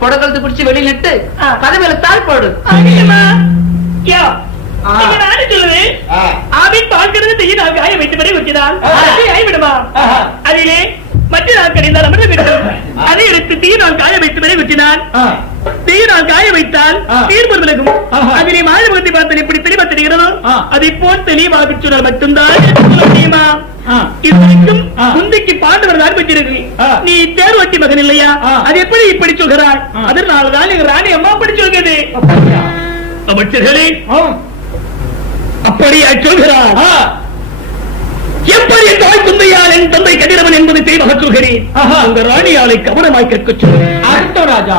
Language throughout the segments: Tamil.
புடகலத்து பிடிச்சு வெளியில நட்டு ஆ. கதவில தாழ் போடு. ஆ. ஆவின் பார்க்கிறது செய்ய நான் காய வைத்தபடி வைக்கிறான் ஆய்விடுமா. அதிலே மற்ற நாள் கடைந்தால் அமர்ந்து விடும் அதை எடுத்து தீ நான் காய வைத்தபடி வைக்கிறான் நான் காய வைத்தால். தீர்ப்பு விலகும். அதிலே மாயமுகத்தை பார்த்து எப்படி தெளிவா தெரிகிறதோ. அதை போல் தெளிவாக சொன்னால் மட்டும்தான் முடியுமா ஆ. இதுவரைக்கும் ஆ. குந்திக்கு பாண்டவர் தான் பெற்றிருக்கு ஆ. நீ தேர்வட்டி மகன் இல்லையா ஆ. அது எப்படி இப்படி சொல்கிறாய் ஆ. அதனாலதான் எங்க ராணி அம்மா அப்படி சொல்கிறது? அமைச்சர்களே. அப்படியா சொல்கிறார். எப்படி என் தாய் குந்தையால் என் தந்தை கதிரவன் என்பது தெளிவாக சொல்கிறேன் ராணியாலை கவனமாய் கேட்கச் சொல்கிறேன் ராஜா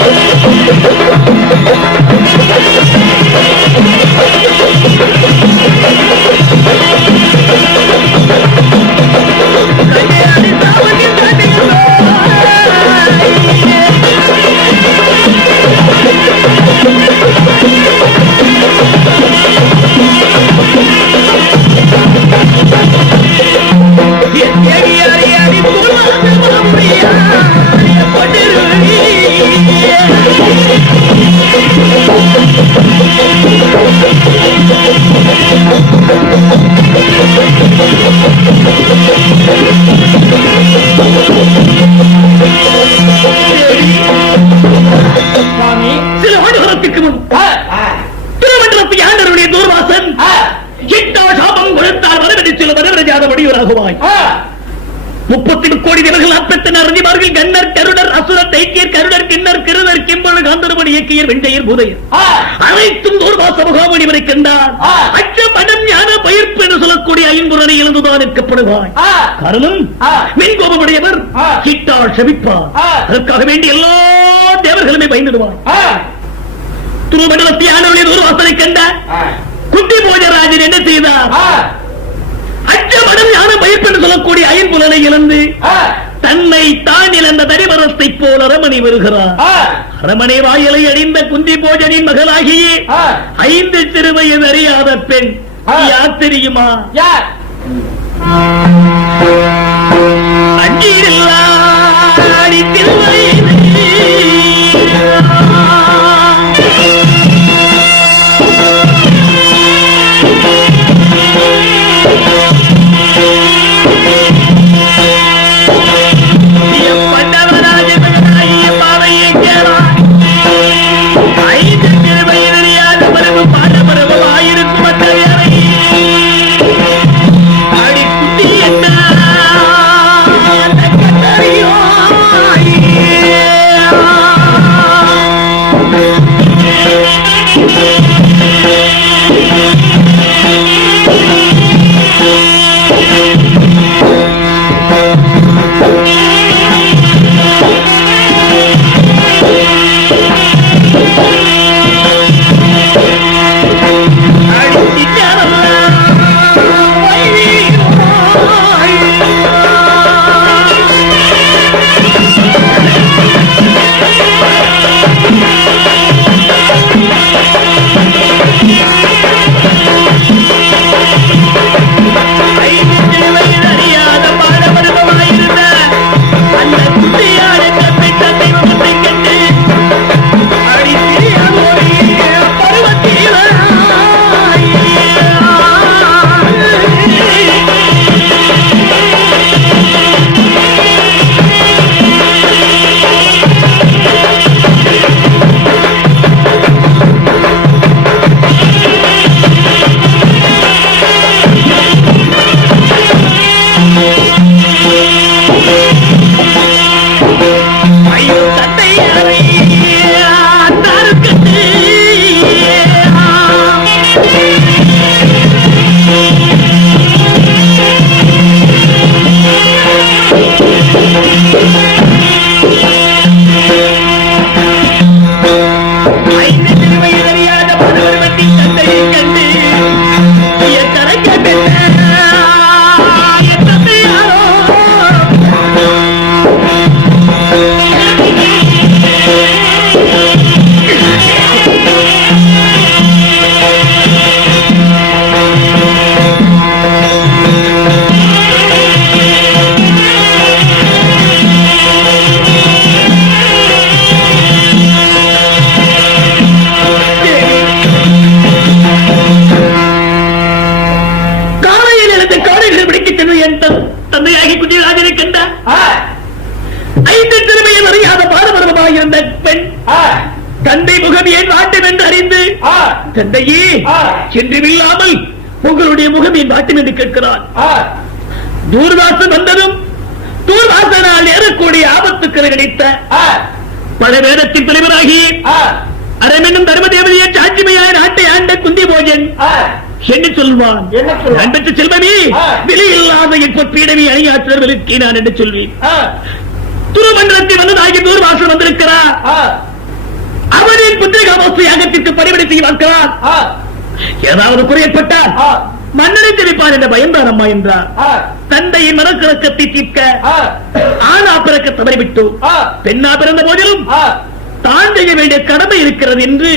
சில ஆண்டுகளுக்கு முன் ஆ. ஆ. திருமண்டலத்து ஆண்டருடைய தூர்வாசன் ஆ. எட்டா சாபம் கொடுத்தால் வரவெடி சில வரவரஜாத வடிவராகுவாய் ஆ. முப்பத்தி கோடி தேவர்கள் அப்பத்தனர் அறிவார்கள் கண்ணர் கருடர் அசுரர் தைக்கியர் கருடர் கிண்ணர் கிருதர் கிம்பள காந்தரமணி இயக்கியர் வெண்டையர் பூதையர். அனைத்தும் தூர்வாச முகாமணி வரை கண்டார். அச்சம் ஞான பயிர்ப்பு என்று சொல்லக்கூடிய ஐம்புறனை எழுந்துதான் இருக்கப்படுவாய் ஆ. காரணம். மின்கோபமுடையவர். கிட்டால் செபிப்பார் ஆ. அதற்காக வேண்டி எல்லா தேவர்களுமே பயந்துடுவார். திருமண்டலத்தை ஆண்டவருடைய தூர்வாசனை கண்ட ஆ. குட்டி போஜராஜன் என்ன செய்தார். அச்சமடம் ஞான பயிர்ப்பு என்று சொல்லக்கூடிய ஐம்புலனை இழந்து. தன்னை தான் இழந்த தரிவரத்தை போல் அரமணி வருகிறார். அரமனை வாயிலை அடிந்த குந்தி போஜனின் மகளாகிய. ஐந்து சிறுவயது அறியாத பெண். யார் தெரியுமா? யார்? அஞ்சில்லா அடி திருவயது பாரபரமாயிருந்த பெண் தந்தை முகம் ஏன் வாட்டம் என்று அறிந்து? தந்தையே ஆ. என்றுமில்லாமல் உங்களுடைய முகம் ஏன் வாட்டம் என்று கேட்கிறார்? ஆ, தூர்வாசன் வந்ததும் தூர்வாசனால் ஏறக்கூடிய ஆபத்துக்களை கிடைத்த பல வேதத்தின் தலைவராகி அரமென்னும் தர்ம தேவதையை சாட்சிமையாய் நாட்டை ஆண்ட குந்தி போஜன் என்ன சொல்வான்? நான் பெற்ற செல்வமே. விலையில்லாத என் பொற்பீடவை அணியாற்றுவதற்கு நான் என்று சொல்வேன்? ஆ, துருமண்டலத்தில் வந்ததாகி தூர்வாசன் வந்திருக்கிறார். ஆ, அவரின் புத்திரிகாமோஸ்து யாகத்திற்கு பணிவிடை செய்ய பார்க்கிறார். ஏதாவது குறையப்பட்டால் மன்னரை தெரிவிப்பார் என்ற பயம்தான் அம்மா என்றார். தந்தையின் மனக்கலக்கத்தை தீர்க்க ஆ, ஆணா பிறக்க தவறிவிட்டு பெண்ணா பிறந்த போதிலும் தான் செய்ய வேண்டிய கடமை இருக்கிறது என்று.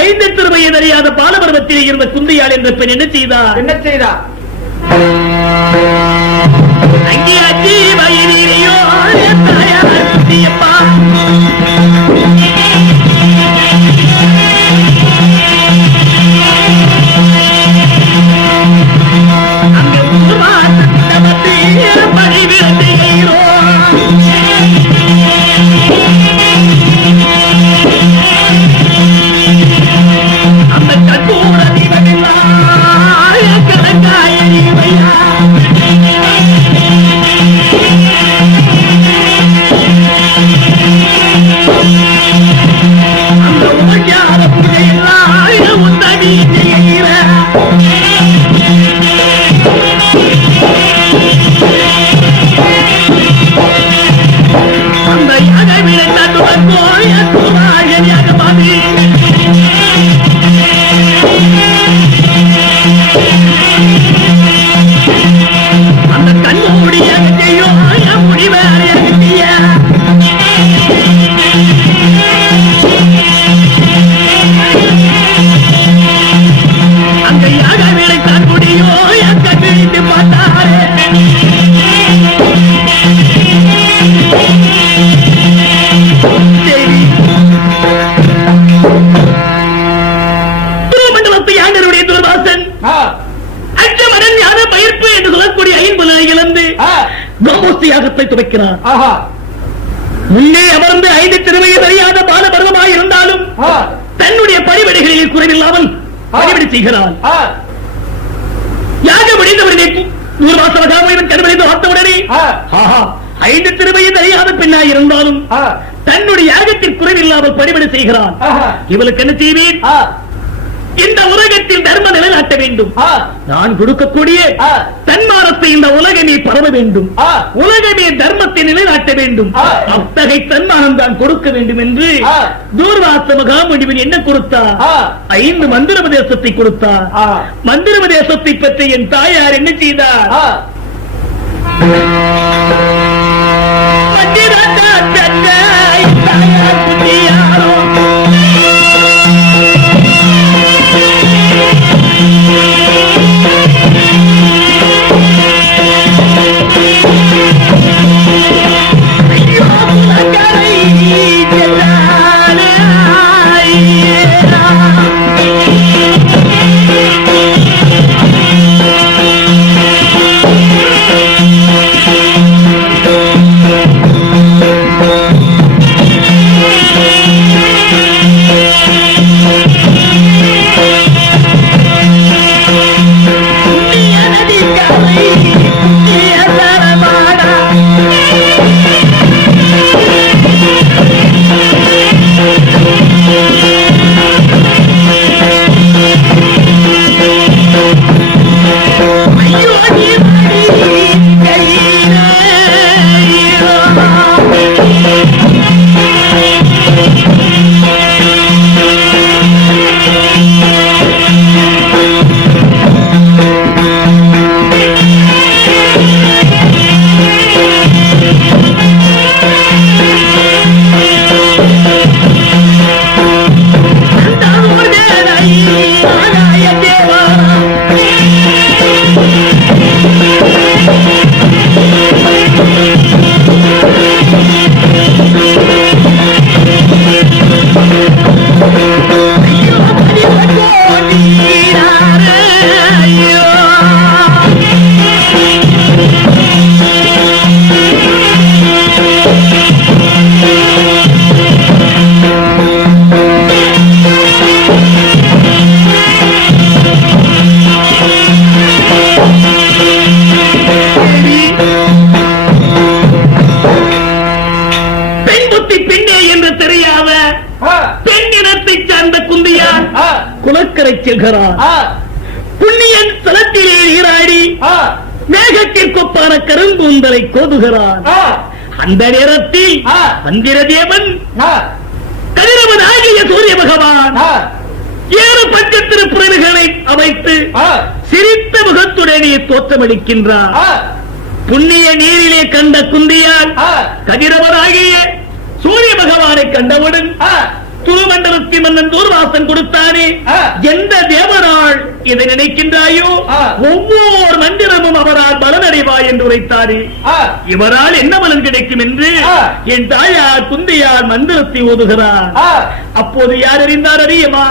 ஐந்து திருமையை அறியாத பாலபருவத்தில் இருந்த குந்தியாள் என்ற பெண் என்ன செய்தார்? என்ன செய்தா? அங்கே அச்சி வயிறியோ தாயார் குந்தியம்மா ஆஹா, முன்னே அமர்ந்து ஐந்து திருமையை அறியாத பாலபருவமாய் இருந்தாலும் தன்னுடைய பணிவிடைகளில் குறைவில்லாமல் பணிவிடை செய்கிறான். யாக முடிந்தவர்களே நூறுவாசவகாமன் கருவடைந்து ஆஹா ஐந்து திருமையை அறியாத பெண்ணாய் இருந்தாலும் தன்னுடைய யாகத்தில் குறைவில்லாமல் பணிவிடை செய்கிறான். இவளுக்கு என்ன செய்வேன்? இந்த உலகத்தில் தர்ம நிலைநாட்ட வேண்டும் நான் கொடுக்கக்கூடிய. தன்மானத்தை இந்த உலகமே பரவ வேண்டும். உலகமே தர்மத்தை நிலைநாட்ட வேண்டும். அத்தகை தன்மானம் தான் கொடுக்க வேண்டும் என்று. தூர்வாச மகாமுடிவன் என்ன கொடுத்தார் ஆ. ஐந்து மந்திரபதேசத்தை கொடுத்தார் ஆ. மந்திரபதேசத்தை பெற்ற என் தாயார் என்ன செய்தார் மந்திரத்தை ஆ, புண்ணியன் தலத்திலே நீராடி மேகத்திற்கொப்பான கரும்பூந்தலை கோதுகிறார் அந்த நேரத்தில் ஆ, கதிரவன் ஆகிய சூரிய பகவான் ஏழு பக்கத்திரு புறவுகளை அமைத்து சிரித்த முகத்துடனே தோற்றமளிக்கின்றார் புண்ணிய நீரிலே கண்ட குந்தியால் கதிரவனாகிய சூரிய பகவானை கண்டவுடன் துருமண்டலத்தி மன்னன் தூர்வாசன் கொடுத்தானே. எந்த தேவனாள் இதை நினைக்கின்றாயோ. ஒவ்வொரு மந்திரமும் அவரால் பலனடைவாய் என்று உரைத்தாரே. இவரால் என்ன பலன் கிடைக்கும் என்று. என் தாயார் குந்தியார் மந்திரத்தை ஓதுகிறார். அப்போது யார் அறிந்தார் அறியுமா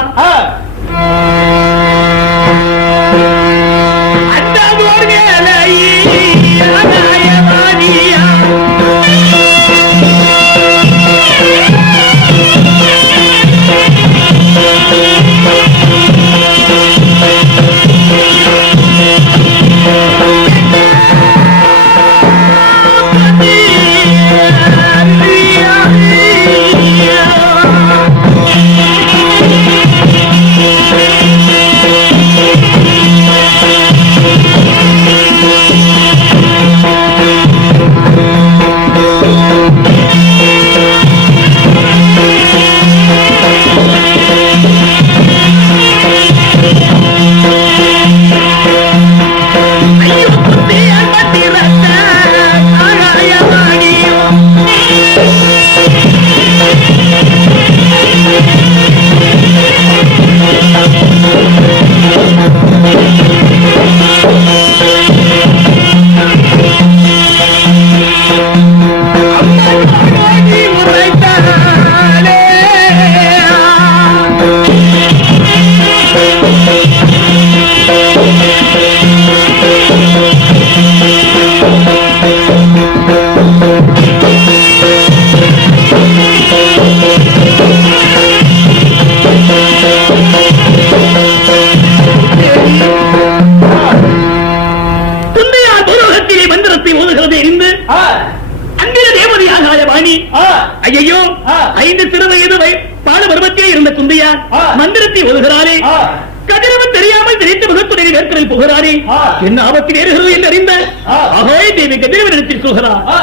புகிறாரே. என்ன ஆபத்தில் ஏறுகிறது என்று அறிந்த ஆ. அகோய் தேவி கதிரவனிடத்தில் சொல்கிறார் ஆ,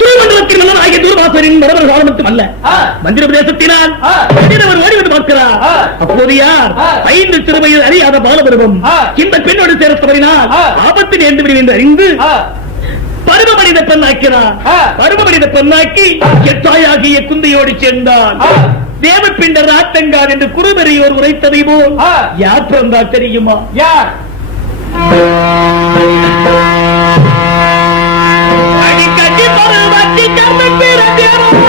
திருமண்டலத்தின் மன்னன் ஆகிய தூர்வாசரின் மரபர் காலம் மட்டுமல்ல ஆ. மந்திர பிரதேசத்தினால் ஆ. கதிரவன் ஓடி வந்து பார்க்கிறார் ஆ. அப்போது யார் ஆ. ஐந்து சிறுவயது அறியாத பாலபருவம் ஆ. இந்த பெண்ணோடு சேர தவறினால் ஆ. ஆபத்து நேர்ந்து விடும் என்று அறிந்து ஆ, பருவமனித பெண்ணாக்கிறார் பெண்ணாக்கி எட்டாயாகிய குந்தையோடு சேர்ந்தார் ஆ. தேவப்பிண்ட ராத்தங்கார் என்று குருபெரியோர் உரைத்ததை போல். யார் பிறந்தார் தெரியுமா யார் அடிக்கடி பருவத்தி கண்ணு ராட்சசுடைய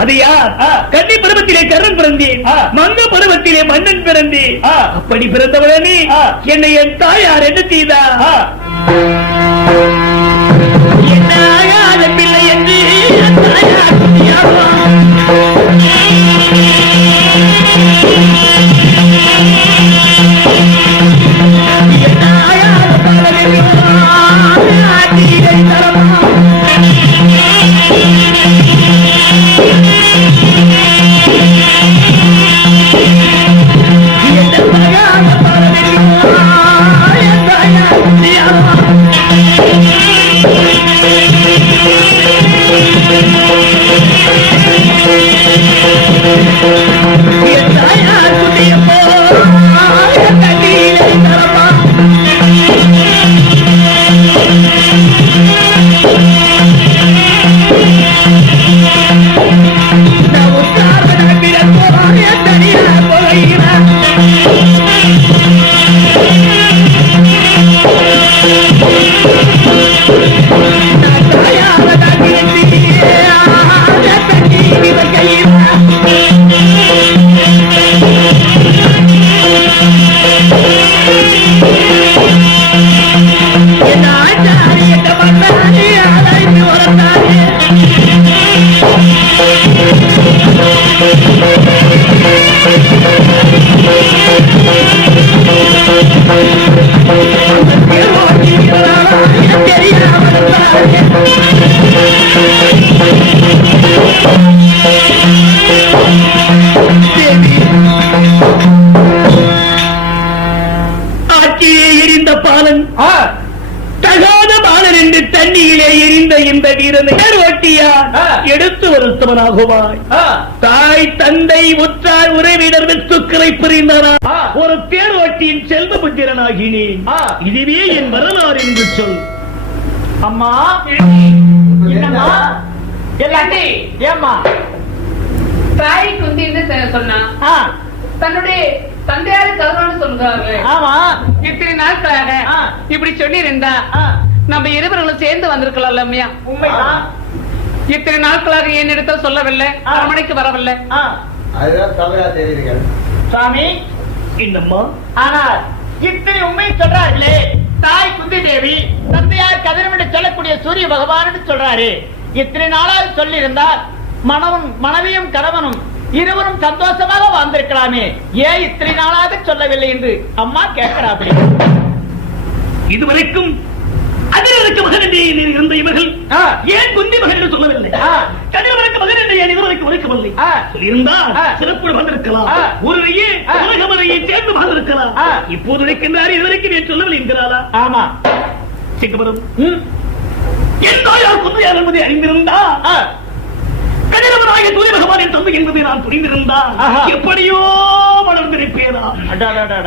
பிறந்தன ஆ. அது யார் ஆ. கன்னி பருவத்திலே கரண் பிறந்தேன். மங்க பருவத்திலே மன்னன் பிறந்தேன். அப்படி பிறந்தவனே ஆ. என்னை என் தாயார் என்ன செய்தா. என்ன ஆகாத பிள்ளை என்று என் தாயார் இந்த வீரனை ஓட்டியார் ஆ. எடுத்து வருத்தவனாகுவாய். தாய் தந்தை உற்றார் உறவினர் வெத்துக்களை புரிந்தனா. ஒரு தேரோட்டியின் செல்வ புத்திரனாகினேன். இதுவே என் வரலாறு என்று சொல் அம்மா என்னம்மா எல்லாட்டி ஏம்மா தாய் குந்தின்னு சொ- சொன்னா ஆ. தன்னுடைய தந்தையாரு கருணான்னு சொல்றாரு ஆமா இத்தனை நாட்களாக ஆ. இப்படி சொல்லியிருந்தா ஆ. நம்ம இருவர்களும் சேர்ந்து வந்திருக்கலாம் அம்மையா உண்மைதான் இத்தனை நாட்களாக என்னிடத்தில் சொல்லவில்லை ஆ. அரமனைக்கு வரவில்லை ஆ. அதுதான் சபையா தெரியுதுகள் சாமி என்னம்மா ஆனால் இத்தனை உண்மை சொல்றார்களே தாய் குந்தி தேவி தந்தையார் கதிரமிட்டு சொல்லக்கூடிய சூரிய பகவான் சொல்றாரு. இத்தனை நாளாக சொல்லியிருந்தால் மனவன் மனைவியும் கணவனும் இருவரும் சந்தோஷமாக வாழ்ந்திருக்கலாமே. ஏன் இத்தனை நாளாக சொல்லவில்லை என்று அம்மா கேட்கிறா அப்படி இதுவரைக்கும் அதிரருக்கு மகன் என்று நீர் இருந்த இவர்கள். ஏன் குந்தி மகன் சொல்லவில்லை? மகன் இதுவரைக்கும் உரைக்கவில்லை ஆ. சொல்லியிருந்தால். சிறப்பு வந்திருக்கலாம் ஆ. உலகமரையை சேர்ந்து வாழ்ந்திருக்கலாம் ஆ. இப்போது உரைக்கின்றார் இதுவரைக்கும் ஏன் சொல்லவில்லை என்கிறாரா ஆமா சிங்கபுரம். என் தாயார் குந்தையார் என்பதை அறிந்திருந்தா ஆ. கதிரவனாகிய சூரிய பகவானின் தந்தை என்பதை நான் புரிந்திருந்தால் ஆஹா. எப்படியோ வளர்ந்திருப்பேனா.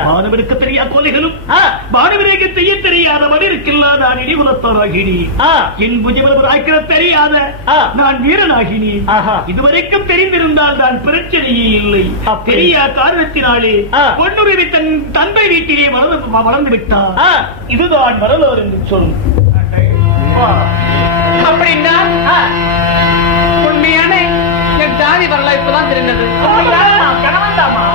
மாணவருக்கு தெரியா கொலைகளும். மாணவருக்கு செய்ய தெரியாதவன் இருக்கில்லாத நான் இடிகுலத்தாராகினி. என் புஜபலவராய்க்கிற தெரியாத. நான் வீரனாகினேன் ஆஹா. இதுவரைக்கும் தெரிந்திருந்தால் நான் பிரச்சனையே இல்லை. பெரிய காரணத்தினாலே ஆ. பொன்னுரிமை தன் தந்தை வீட்டிலே வளர்ந்து வளர்ந்து விட்டார். இதுதான் வரலாறு என்று சொல்லும் அப்படின்னா. உண்மையான என் ஜாதி வரலாம் இப்பதான் தெரிந்தது அப்படியா? கணவன்தாம்மா.